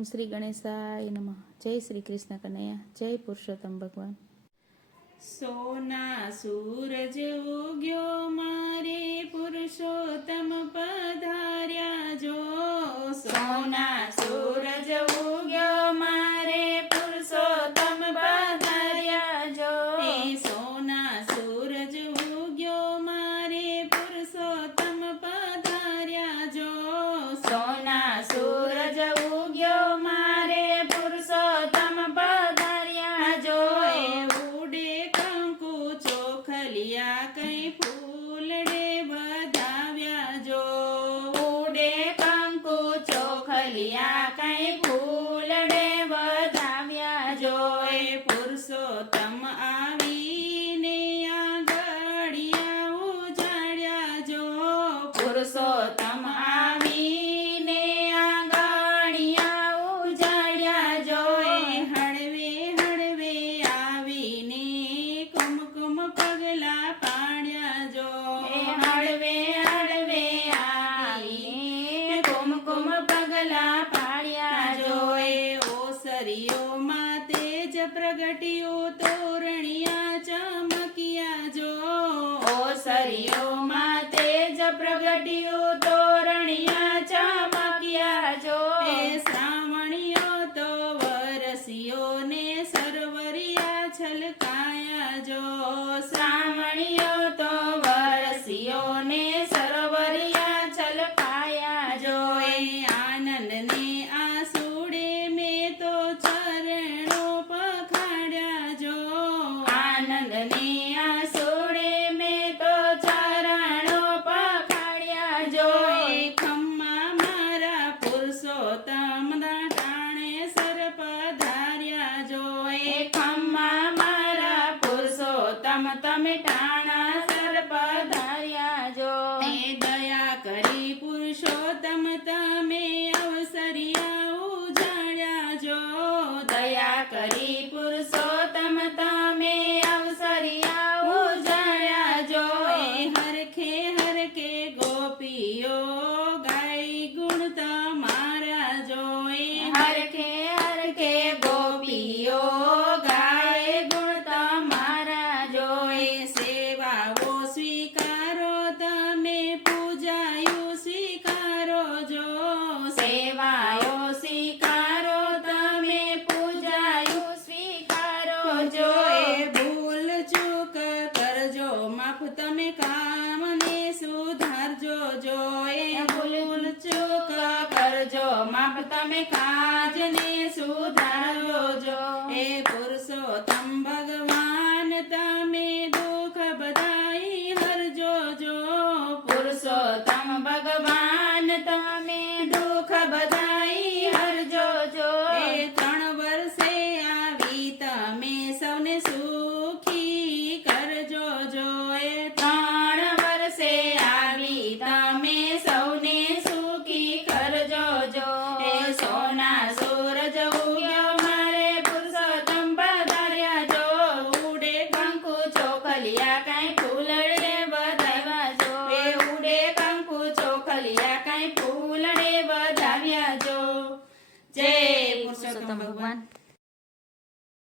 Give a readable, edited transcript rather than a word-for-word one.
ઓમ શ્રી ગણેશાય નમઃ. જય શ્રી કૃષ્ણ કનૈયા, જય પુરુષોત્તમ ભગવાન. સોના સૂરજ ઉગ્યો મારે પુરુષોત્તમ પધાર્યા જો. સોના સૂરજ ઉગ્યો મારે પુરુષોત્તમ પધાર્યા જો. સોના સૂરજ ઉગ્યો મારે પુરુષોત્તમ પધાર્યા જો. સોના સૂરજ ઉગ્યો મારે પુરુષોત્તમ પધાર્યા જો. ઉડે કંકુ ચોખલિયા કઈ ફૂલડે વધાવ્યા જો. ઉડે કંકુ ચોખલિયા કઈ ફૂલડે વધાવ્યા જો. પુરુષોત્તમ આવીને આંગળિયા ઉજાડ્યા જો. પુરુષોત્તમ આવીને આંગળિયા ઉજાડ્યા જો. હળવે હળવે આવીને કુમકુમ પગલા પાડ્યા જો. હળવે હળવે આવીને કુમકુમ પગલા પાડ્યા જો. ઓસરીઓમાં તેજ પ્રગટ્યું તોરણિયા ચમક્યા જો. ઓસરીઓમાં તેજ પ્રગટ્યું તોરણિયા ચમક્યા જો. શ્રાવણીઓ તો વરસીઓ ને સરવરિયા છલકાયા જો. શ્રાવણીઓ તો વરસીઓ ને સરવરિયા છલકાયા જો. આનંદને આસુડે મેં તો ચરણો પખાડ્યા જો. આનંદને આસુડે મેં તો ચરણો પખાડ્યા જો. ખમ્મા મારા પુરુષોત્તમ ટાણે સર પધાર્યા જો. ખમ્મા મારા પુરુષોત્તમ તમે ટાણા સર પધાર્યા જો. દયા કરી પુરુષોત્તમ તમે અવસરિયા ઉજાડ્યા જો. દયા કરી પુરુષોત્તમ તમે અવસરિયા ઉજાડ્યા જો. હરખે હરખે ગોપીઓ ગાય ગુણ તમારા જો. હરખે હરખે ગોપીઓ ગાય ગુણ તમારા જો. સેવાઓ સ્વીકારો તમે પૂજાયું સ્વીકારો જો. સેવાઓ સ્વીકારો તમે પૂજાયું સ્વીકારો જો. ભૂલ ચૂક કરજો માફ તમે કામને સુધારજો જો. ભૂલ ચૂક કરજો માફ તમે કાજને સુધારજો જો. પુરુષોત્તમ ભગવાન તમે દુઃખ બધાઈ હરજો જો. પુરુષોત્તમ ભગવાન તમે દુઃખ બધાઈ હરજો જો. 3 વર્ષે આવી તમે સૌને